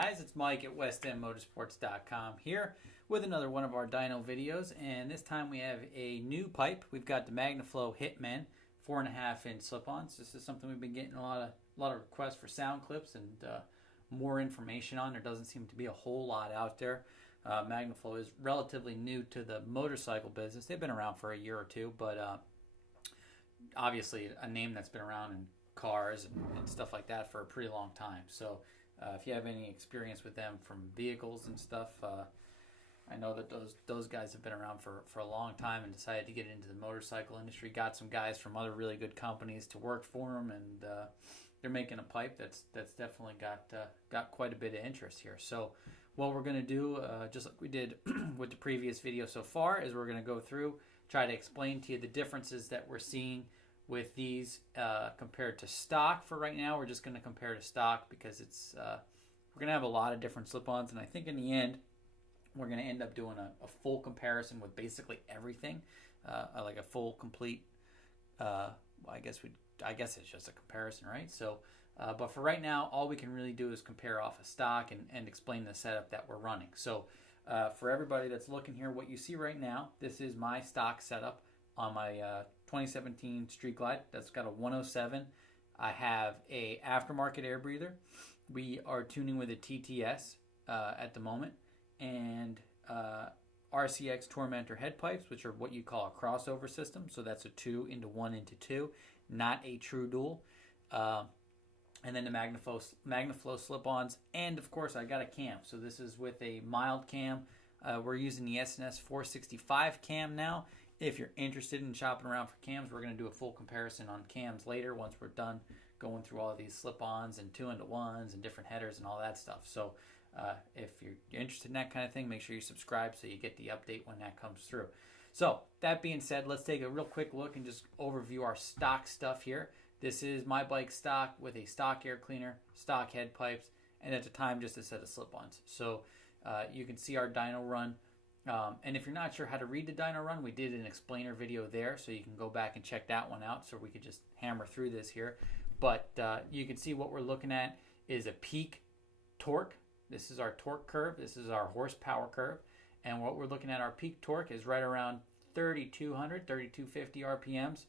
guys, it's Mike at westendmotorsports.com here with another one of our dyno videos, and this time we have a new pipe. We've got the Magnaflow Hitman 4.5-inch slip-ons. This is something we've been getting a lot of requests for sound clips and more information on. There doesn't seem to be a whole lot out there. Magnaflow is relatively new to the motorcycle business. They've been around for a year or two, but obviously a name that's been around in cars and stuff like that for a pretty long time. So if you have any experience with them from vehicles and stuff, I know that those guys have been around for a long time and decided to get into the motorcycle industry. Got some guys from other really good companies to work for them, and they're making a pipe that's definitely got quite a bit of interest here. So what we're going to do, just like we did with the previous video so far, is we're going to go through, try to explain to you the differences that we're seeing with these compared to stock. For right now, we're just going to compare to stock because it's we're going to have a lot of different slip-ons, and I think in the end we're going to end up doing a full comparison with basically everything, like a full complete. I guess it's just a comparison, right? So, but for right now, all we can really do is compare off a stock and explain the setup that we're running. So, for everybody that's looking here, what you see right now, this is my stock setup on my 2017 Street Glide. That's got a 107. I have a aftermarket air breather. We are tuning with a TTS at the moment, and RCX Tormentor head pipes, which are what you call a crossover system. So that's a 2 into 1 into 2, not a true dual. And then the Magnaflow slip-ons, and of course I got a cam. So this is with a mild cam. We're using the SNS 465 cam now. If you're interested in shopping around for cams, we're going to do a full comparison on cams later once we're done going through all of these slip-ons and 2 into 1s and different headers and all that stuff. So if you're interested in that kind of thing, make sure you subscribe so you get the update when that comes through. So that being said, let's take a real quick look and just overview our stock stuff here. This is my bike stock with a stock air cleaner, stock head pipes, and at the time just a set of slip-ons. So you can see our dyno run. And if you're not sure how to read the dyno run, we did an explainer video there, so you can go back and check that one out, so we could just hammer through this here. But you can see what we're looking at is a peak torque. This is our torque curve. This is our horsepower curve. And what we're looking at, our peak torque is right around 3,200, 3,250 RPMs.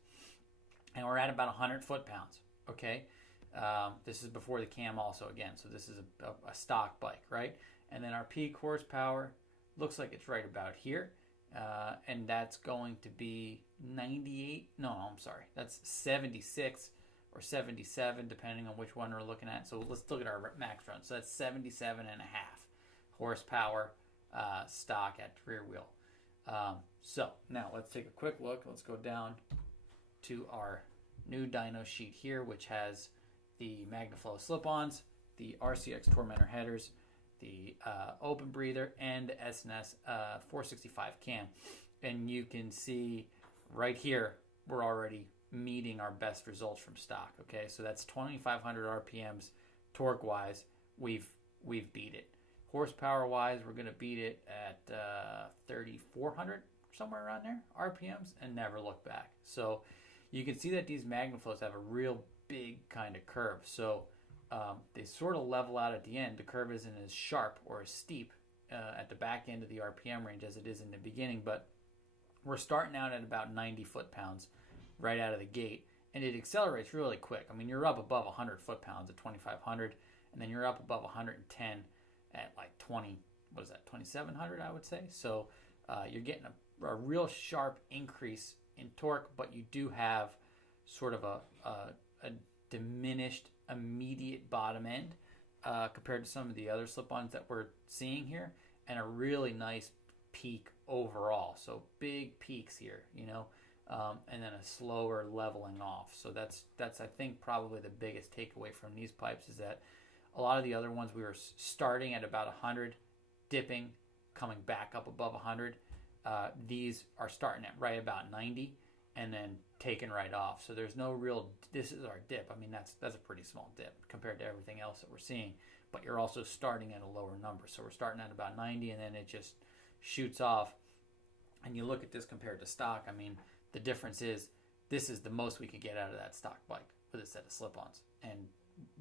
And we're at about 100 foot-pounds, okay? This is before the cam also, again. So this is a stock bike, right? And then our peak horsepower looks like it's right about here. And that's going to be 98. No, I'm sorry. That's 76 or 77, depending on which one we're looking at. So let's look at our max run. So that's 77.5 horsepower stock at rear wheel. So now let's take a quick look. Let's go down to our new dyno sheet here, which has the Magnaflow slip-ons, the RCX Tormentor headers, the open breather, and the SNS 465 cam. And you can see right here we're already meeting our best results from stock. Okay, so that's 2,500 RPMs torque wise. We've beat it. Horsepower wise, we're gonna beat it at 3,400, somewhere around there, RPMs, and never look back. So you can see that these Magnaflows have a real big kind of curve. So they sort of level out at the end. The curve isn't as sharp or as steep at the back end of the RPM range as it is in the beginning, but we're starting out at about 90 foot-pounds right out of the gate, and it accelerates really quick. I mean, you're up above 100 foot-pounds at 2,500, and then you're up above 110 at like 2,700, I would say. So you're getting a real sharp increase in torque, but you do have sort of a diminished immediate bottom end compared to some of the other slip-ons that we're seeing here, and a really nice peak overall. So big peaks here, you know, and then a slower leveling off. So that's I think probably the biggest takeaway from these pipes is that a lot of the other ones we were starting at about 100, dipping, coming back up above 100. These are starting at right about 90 and then taken right off. So there's no real, this is our dip. I mean, that's a pretty small dip compared to everything else that we're seeing, but you're also starting at a lower number. So we're starting at about 90 and then it just shoots off. And you look at this compared to stock, I mean, the difference is this is the most we could get out of that stock bike with a set of slip-ons. And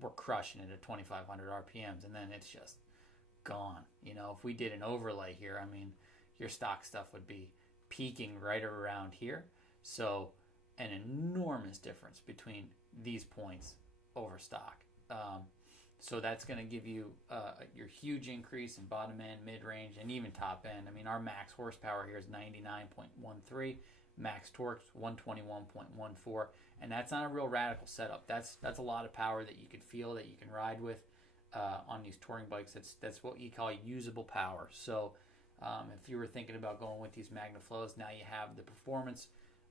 we're crushing it at 2,500 RPMs. And then it's just gone. You know, if we did an overlay here, I mean, your stock stuff would be peaking right around here. So an enormous difference between these points over stock. So that's going to give you your huge increase in bottom end, mid-range, and even top end. I mean, our max horsepower here is 99.13, max torque 121.14, and that's not a real radical setup. That's a lot of power that you could feel, that you can ride with on these touring bikes. That's what you call usable power. So if you were thinking about going with these Magnaflows, now you have the performance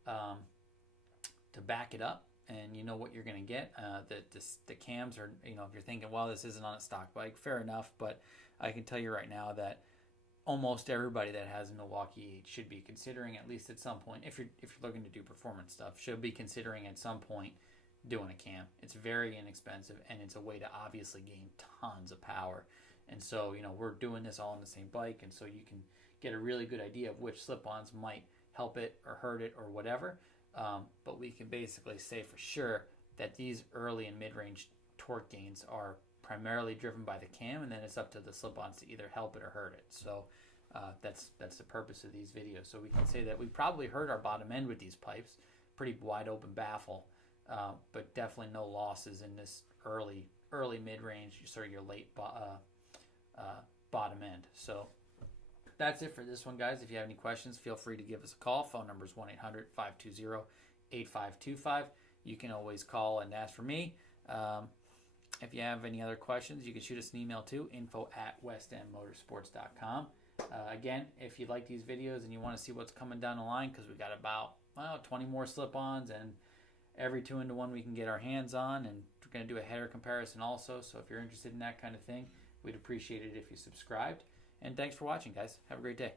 to back it up, and you know what you're going to get. The cams are, you know, if you're thinking, well, this isn't on a stock bike, fair enough, but I can tell you right now that almost everybody that has a Milwaukee 8 should be considering, at least at some point, if you're looking to do performance stuff, should be considering at some point doing a cam. It's very inexpensive, and it's a way to obviously gain tons of power. And so, you know, we're doing this all on the same bike, and so you can get a really good idea of which slip-ons might help it or hurt it or whatever. But we can basically say for sure that these early and mid-range torque gains are primarily driven by the cam, and then it's up to the slip-ons to either help it or hurt it. So that's the purpose of these videos. So we can say that we probably hurt our bottom end with these pipes, pretty wide open baffle, but definitely no losses in this early mid-range, sort of your late bottom end. So that's it for this one, guys. If you have any questions, feel free to give us a call. Phone number is 1-800-520-8525. You can always call and ask for me. If you have any other questions, you can shoot us an email to info@westendmotorsports.com. Again, if you like these videos and you want to see what's coming down the line, because we've got about 20 more slip-ons, and every 2-in-1 we can get our hands on, and we're going to do a header comparison also. So if you're interested in that kind of thing, we'd appreciate it if you subscribed. And thanks for watching, guys. Have a great day.